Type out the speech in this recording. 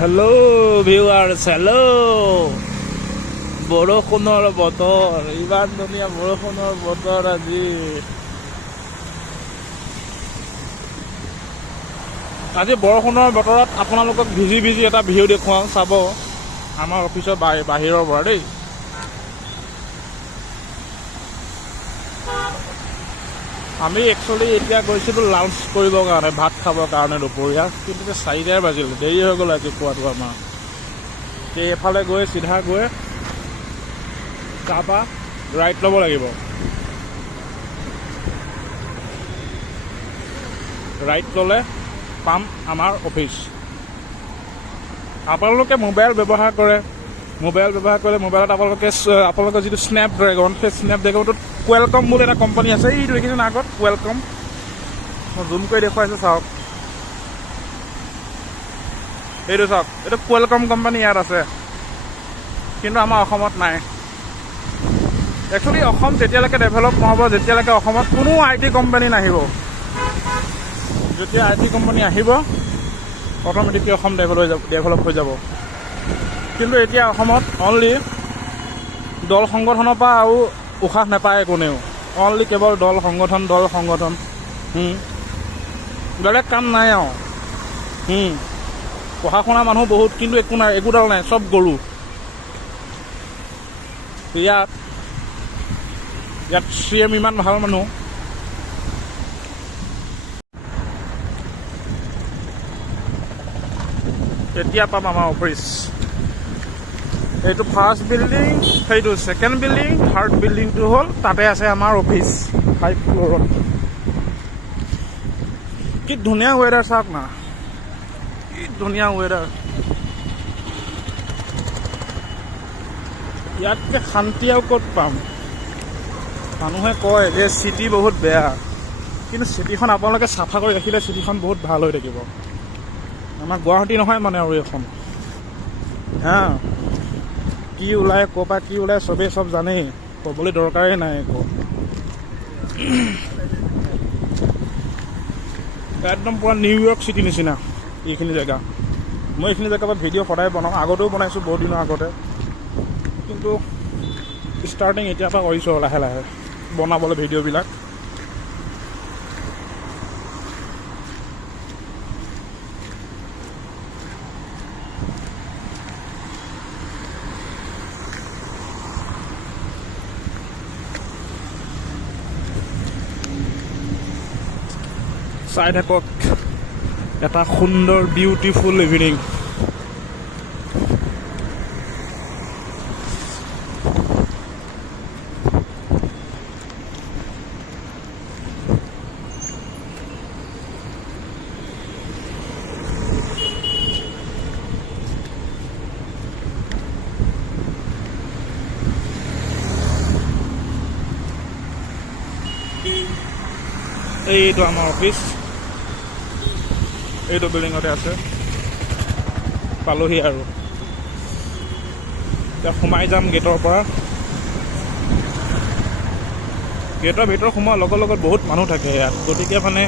Hello' viewers, hello'. বৰষুণৰ বতৰ, ইমান ধুনীয়া বৰষুণৰ বতৰ আজি। বৰষুণৰ বতৰত আপোনালোকক ভিজি ভিজি এটা ভিডিঅ' দেখুৱাওঁ, চাব আমাৰ অফিচৰ বাহিৰৰ পৰা দেই। আমি একচুৱেলি এতিয়া গৈছিলোঁ লাঞ্চ কৰিবৰ কাৰণে, ভাত খাবৰ কাৰণে দুপৰীয়া, কিন্তু 4টাই বাজিল, দেৰি হৈ গ'ল আজি খোৱাটো আমাৰ। এইফালে গৈ চিধা গৈ তাৰপৰা ৰাইট ল'ব লাগিব। ৰাইট ল'লে পাম আমাৰ অফিচ। আপোনালোকে মোবাইল ব্যৱহাৰ কৰে, মোবাইলত আপোনালোকৰ যিটো স্নেপড্ৰেগন, সেই স্নেপড্ৰেগনটোত ৱেলকম বুলি এটা কোম্পানী আছে। এইটো দেখিছেনে আগত ৱেলকম, মই জুম কৰি দেখুৱাইছোঁ, চাওক এইটো, চাওক এইটো ৱেলকম কোম্পানী ইয়াত আছে, কিন্তু আমাৰ অসমত নাই। একচুৱেলি অসম তেতিয়ালৈকে ডেভেলপ নহ'ব যেতিয়ালৈকে অসমত কোনো IT কোম্পানী নাহিব। যেতিয়া IT কোম্পানী আহিব অট'মেটিকলি অসম ডেভেলপ হৈ যাব। কিন্তু এতিয়া অসমত অনলি দল সংগঠনৰ পৰা আৰু উশাহ নাপায় কোনেও, অনলি কেৱল দল সংগঠন, বেলেগ কাম নাই আৰু। পঢ়া শুনা মানুহ বহুত, কিন্তু একো নাই, একোডাল নাই, চব গৰু। ইয়াত CM ইমান ভাল মানুহ। এতিয়া পাম আমাৰ অফিচ। এইটো ফাৰ্ষ্ট বিল্ডিং, সেইটো ছেকেণ্ড বিল্ডিং, থাৰ্ড বিল্ডিংটো হ'ল তাতে আছে আমাৰ অফিচ 5 ফ্ল'ৰত। কি ধুনীয়া ৱেডাৰ চাওক না, কি ধুনীয়া ৱেডাৰ। ইয়াতকৈ শান্তি আৰু ক'ত পাম। মানুহে কয় যে চিটি বহুত বেয়া, কিন্তু চিটিখন আপোনালোকে চাফা কৰি ৰাখিলে চিটিখন বহুত ভাল হৈ থাকিব। আমাৰ গুৱাহাটী নহয় মানে আৰু এইখন, কি ওলায়, ক'ৰ পৰা কি ওলায় চবেই চব জানেই, ক'বলৈ দৰকাৰেই নাই একো। একদম পূৰা নিউয়ৰ্ক চিটি নিচিনা এইখিনি জেগা। মই এইখিনি জেগাৰ পৰা ভিডিঅ' সদায় বনাওঁ, আগতেও বনাইছোঁ বহুত দিনৰ আগতে, কিন্তু ষ্টাৰ্টিং এতিয়াৰ পৰা কৰিছোঁ লাহে লাহে বনাবলৈ ভিডিঅ'বিলাক। চাই থাকক, এটা সুন্দৰ বিউটিফুল ইভিনিং। এইটো আমাৰ অফিচ, এইটো বিল্ডিঙতে আছে, পালোহি আৰু এতিয়া সোমাই যাম গেটৰ পৰা। গেটৰ ভিতৰত সোমোৱাৰ লগত বহুত মানুহ থাকে ইয়াত, গতিকে মানে